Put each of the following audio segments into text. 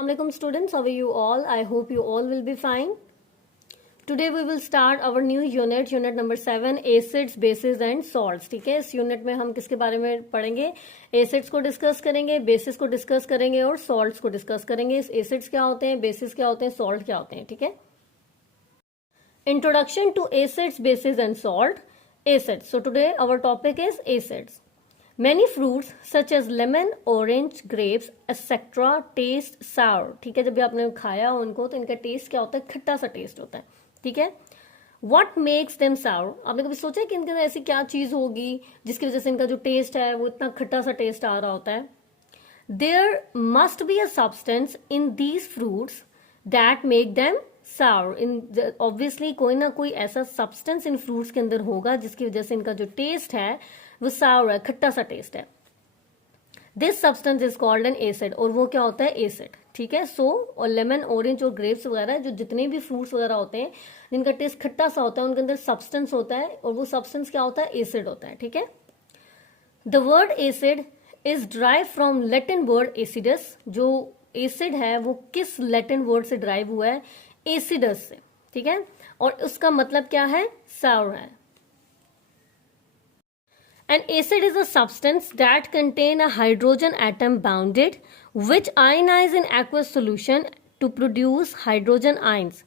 Assalamualaikum students, how are you all? I hope you all will be fine. Today we will start our new unit number 7, acids, bases and salts. ठीक है, इस unit में हम किसके बारे में पढ़ेंगे? एसिड्स को डिस्कस करेंगे, बेसिस को डिस्कस करेंगे और सॉल्ट्स को डिस्कस करेंगे. एसिड्स क्या होते हैं, बेसिस क्या होते हैं, सॉल्ट क्या होते हैं. ठीक है, introduction to acids, bases and salt. Acids. So today our topic is acids. Many fruits such as lemon, orange, grapes, etc. taste sour. ठीक है, जब भी आपने खाया उनको तो इनका टेस्ट क्या होता है, खट्टा सा टेस्ट होता है. ठीक है, What makes them sour? आपने कभी सोचा कि इनके अंदर ऐसी क्या चीज होगी जिसकी वजह से इनका जो टेस्ट है वो इतना खट्टा सा टेस्ट आ रहा होता है. There must be a substance in these fruits that make them sour. Obviously कोई ना कोई ऐसा substance इन fruits के अंदर होगा जिसकी वजह से इनका जो टेस्ट है वो sour है, खट्टा सा टेस्ट है. This substance is called an acid. और वो क्या होता है, एसिड. ठीक है, सो और लेमन, ऑरेंज और ग्रेप्स वगैरह जो जितने भी फ्रूट्स वगैरह होते हैं जिनका टेस्ट खट्टा सा होता है उनके अंदर सब्सटेंस होता है और वो सब्सटेंस क्या होता है, एसिड होता है. ठीक है, the word acid is drive from Latin word acidus. जो एसिड है वो किस लैटिन वर्ड से ड्राइव हुआ है, एसिडस से. ठीक है, और उसका मतलब क्या है, साउर है. An acid is a substance that contain a hydrogen atom bounded which ionize in aqueous solution to produce hydrogen ions.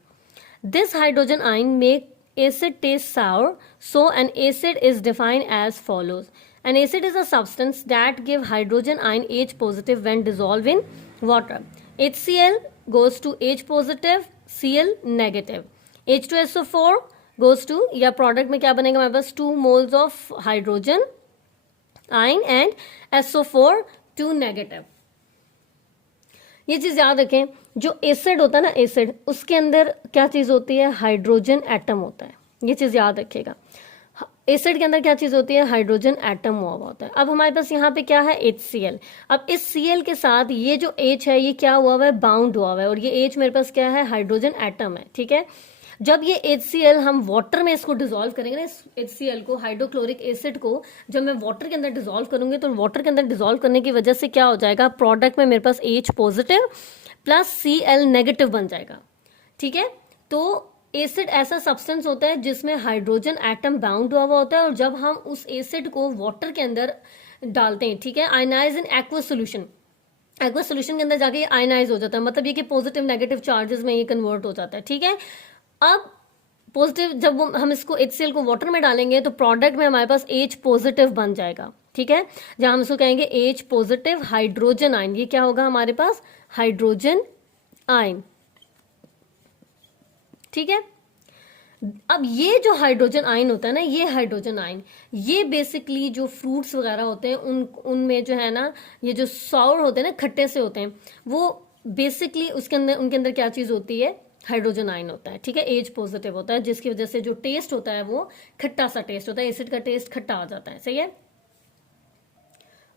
This hydrogen ion make acid taste sour, so an acid is defined as follows. An acid is a substance that give hydrogen ion H positive when dissolved in water. HCl goes to H positive, Cl negative. H2SO4 goes to, या product में क्या बनेगा हमारे पास, 2 moles of hydrogen ion and SO4 2 negative. ये चीज याद रखें, जो एसिड होता है ना, एसिड उसके अंदर क्या चीज होती है, हाइड्रोजन एटम होता है. ये चीज याद रखिएगा, एसिड के अंदर क्या चीज होती है, हाइड्रोजन एटम हुआ होता है. अब हमारे पास यहाँ पे क्या है, HCl. अब इस Cl के साथ ये जो H है ये क्या हुआ हुआ है, बाउंड हुआ हुआ है. और ये H मेरे पास क्या है, हाइड्रोजन एटम है. ठीक है, जब ये HCl हम वाटर में इसको डिसॉल्व करेंगे ना, इस HCl को, हाइड्रोक्लोरिक एसिड को जब मैं वाटर के अंदर डिसॉल्व करूंगी तो वाटर के अंदर डिसॉल्व करने की वजह से क्या हो जाएगा, प्रोडक्ट में मेरे पास H positive plus Cl negative बन जाएगा. ठीक है, तो एसिड ऐसा सब्सटेंस होता है जिसमें हाइड्रोजन एटम बाउंड हुआ होता है और जब हम उस एसिड को वाटर के अंदर डालते हैं, ठीक है, ionize in aqueous solution, aqueous solution के अंदर जाके ये आयनाइज हो जाता है, मतलब ये कि पॉजिटिव नेगेटिव चार्जेस में ये कन्वर्ट हो जाता है. ठीक है, अब पॉजिटिव जब हम इसको HCl को वाटर में डालेंगे तो प्रोडक्ट में हमारे पास H पॉजिटिव बन जाएगा. ठीक है, जहां हम इसको कहेंगे H पॉजिटिव हाइड्रोजन आयन. ये क्या होगा हमारे पास, हाइड्रोजन आयन. ठीक है, अब ये जो हाइड्रोजन आयन होता है ना, ये हाइड्रोजन आयन ये बेसिकली जो फ्रूट्स वगैरह होते हैं उनमें जो है ना, ये जो साउर होते हैं ना, खट्टे से होते हैं, वो बेसिकली उसके अंदर उनके अंदर क्या चीज होती है, हाइड्रोजन आयन होता है. ठीक है, H पॉजिटिव होता है जिसकी वजह से जो टेस्ट होता है वो खट्टा सा टेस्ट होता है, एसिड का टेस्ट खट्टा आ जाता है. सही है.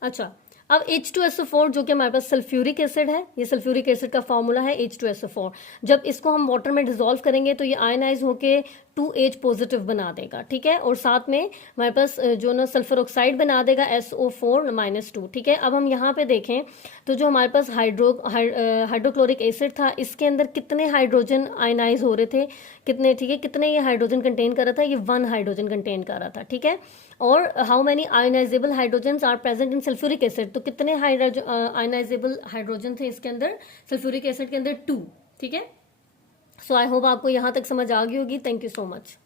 अच्छा, अब H2SO4 जो कि हमारे पास सल्फ्यूरिक एसिड है, ये सल्फ्यूरिक एसिड का फॉर्मूला है H2SO4. जब इसको हम वाटर में डिसॉल्व करेंगे तो ये आयनाइज होके 2H पॉजिटिव बना देगा. ठीक है, और साथ में हमारे पास जो ना सल्फर ऑक्साइड बना देगा SO4-2. ठीक है, अब हम यहाँ पे देखें तो जो हमारे पास हाइड्रोक्लोरिक एसिड था इसके अंदर कितने हाइड्रोजन आयनाइज हो रहे थे, कितने. ठीक है, कितने ये हाइड्रोजन कंटेन कर रहा था, ये 1 हाइड्रोजन कंटेन कर रहा था. ठीक है, और how many ionizable hydrogen are present in sulphuric acid, तो कितने आयोनाइजेबल हाइड्रोजन थे इसके अंदर, सल्फ्यूरिक एसिड के अंदर 2. ठीक है, सो आई होप आपको यहां तक समझ आ गई होगी. Thank you so much.